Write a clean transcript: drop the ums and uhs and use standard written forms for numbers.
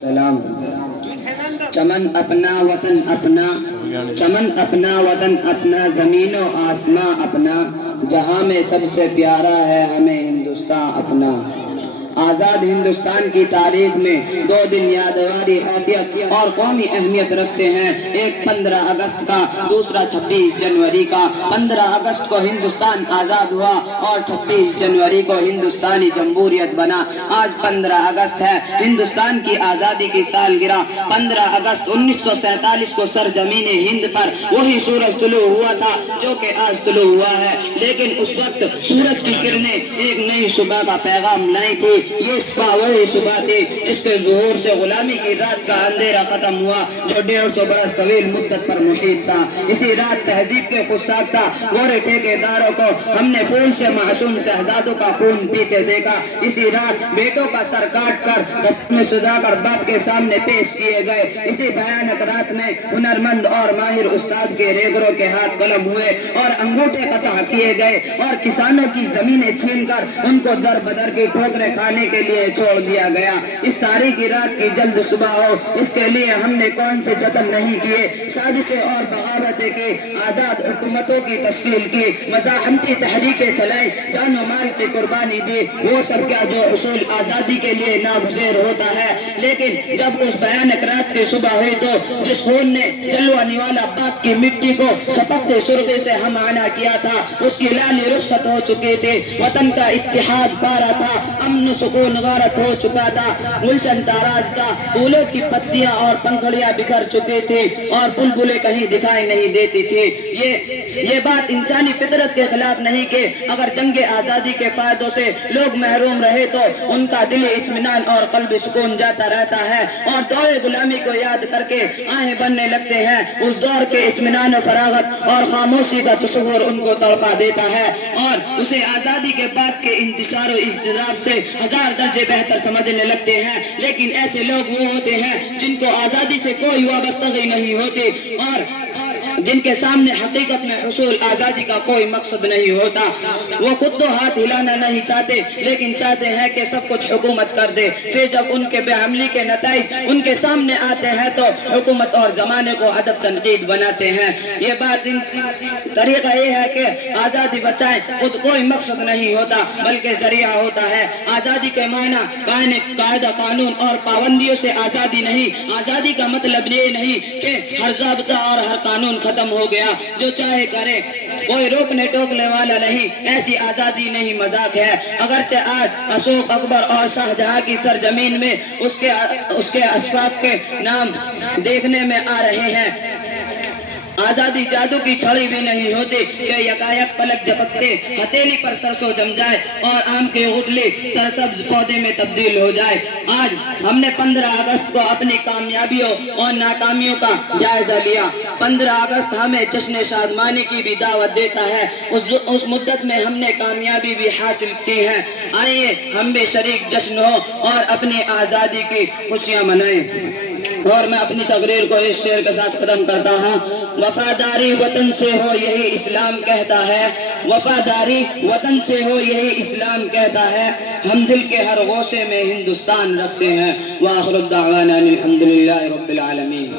سلام چمن اپنا وطن اپنا، چمن اپنا وطن اپنا، زمین و آسماں اپنا، جہاں میں سب سے پیارا ہے ہمیں ہندوستان اپنا۔ آزاد ہندوستان کی تاریخ میں دو دن یادگاری حیثیت اور قومی اہمیت رکھتے ہیں، ایک 15 اگست کا، دوسرا 26 جنوری کا۔ 15 اگست کو ہندوستان آزاد ہوا اور 26 جنوری کو ہندوستانی جمہوریت بنا۔ آج 15 اگست ہے، ہندوستان کی آزادی کی سالگرہ۔ 15 اگست 1947 کو سرزمین ہند پر وہی سورج طلوع ہوا تھا جو کہ آج طلوع ہوا ہے، لیکن اس وقت سورج کی کرنیں ایک نئی صبح کا پیغام لائی تھی۔ یہ صبح وہی صبح تھی جس کے ظہور سے غلامی کی رات کا اندھیرا ختم ہوا جو 150 برس طویل مدت پر محیط تھا۔ اسی رات تہذیب کے خود ساختہ گورے ٹھیکیداروں کو ہم نے پھول سے معصوم شہزادوں کا خون پیتے دیکھا۔ اسی رات بیٹوں کا سر کاٹ کر قسمیں سجا کر باپ کے سامنے پیش کیے گئے۔ اسی بھیانک رات میں ہنرمند اور ماہر استاد کے ریگروں کے ہاتھ قلم ہوئے اور انگوٹھے قطع کیے گئے اور کسانوں کی زمینیں چھین کر ان کو در بدر کی ٹھوکریں کھانے کے لیے چھوڑ دیا گیا۔ اس تاریخی رات کی جلد صبح ہو، اس کے لیے ہم نے کون سے جتن نہیں کیے، سازشیں اور بغاوتیں کی، آزاد حکومتوں کی تشکیل کی، مزاحمتی تحریکیں چلائی، جان و مال کی قربانی دی۔ وہ سب کیا جو اصول آزادی کے لیے ناگزیر ہوتا ہے، لیکن جب اس بھیانک رات کی صبح ہوئی تو جس خون نے جلوہ نوالا پاک کی مٹی کو سپکتے سرغے سے ہم آنا کیا تھا، اس کی لالی رخصت ہو چکی تھی، وطن کا اتحاد پارا تھا، امن و سکون غارت ہو چکا تھا، گلشن تاراج تھا، پھولوں کی پتیاں اور پنکھڑیاں بکھر چکی تھی اور بلبلیں کہیں دکھائی نہیں دیتی تھی۔ یہ بات انسانی فطرت کے خلاف نہیں کہ اگر جنگ آزادی کے فائدوں سے لوگ محروم رہے تو ان کا دلی اطمینان اور قلبی سکون جاتا رہتا ہے اور دور غلامی کو یاد کر کے آہیں بننے لگتے ہیں۔ اس دور کے اطمینان و فراغت اور خاموشی کا تصور ان کو تڑپا دیتا ہے اور اسے آزادی کے بعد کے انتشار و اضطراب سے ہزار درجے بہتر سمجھنے لگتے ہیں۔ لیکن ایسے لوگ وہ ہوتے ہیں جن کو آزادی سے کوئی وابستگی نہیں ہوتی اور جن کے سامنے حقیقت میں حصول آزادی کا کوئی مقصد نہیں ہوتا۔ وہ خود تو ہاتھ ہلانا نہیں چاہتے لیکن چاہتے ہیں کہ سب کچھ حکومت کر دے۔ پھر جب ان کے بے عملی کے نتائج ان کے سامنے آتے ہیں تو حکومت اور زمانے کو ہدف تنقید بناتے ہیں۔ یہ بات طریقہ یہ ہے کہ آزادی بچائیں خود کوئی مقصد نہیں ہوتا بلکہ ذریعہ ہوتا ہے۔ آزادی کے معنی قاعدہ قانون اور پابندیوں سے آزادی نہیں۔ آزادی کا مطلب یہ نہیں کہ ہر ضابطہ اور ہر قانون ختم ہو گیا، جو چاہے کرے، کوئی روکنے ٹوکنے والا نہیں۔ ایسی آزادی نہیں، مذاق ہے۔ اگرچہ آج اشوک اکبر اور شاہجہاں کی سرزمین میں اس کے اسباب کے نام دیکھنے میں آ رہے ہیں، آزادی جادو کی چھڑی بھی نہیں ہوتی کہ یکایک پلک جھپکتے ہتھیلی پر سرسوں جم جائے اور آم کے غٹلی سرسبز پودے میں تبدیل ہو جائے۔ آج ہم نے 15 اگست کو اپنی کامیابیوں اور ناکامیوں کا جائزہ لیا۔ 15 اگست ہمیں جشن شادمانی کی بھی دعوت دیتا ہے۔ اس مدت میں ہم نے کامیابی بھی حاصل کی ہے۔ آئیے ہم بھی شریک جشن ہو اور اپنی آزادی کی خوشیاں منائیں۔ اور میں اپنی تقریر کو اس شعر کے ساتھ ختم کرتا ہوں۔ وفاداری وطن سے ہو یہی اسلام کہتا ہے، وفاداری وطن سے ہو یہی اسلام کہتا ہے، ہم دل کے ہر گوشے میں ہندوستان رکھتے ہیں۔ وآخر الدعوانا الحمدللہ رب العالمین۔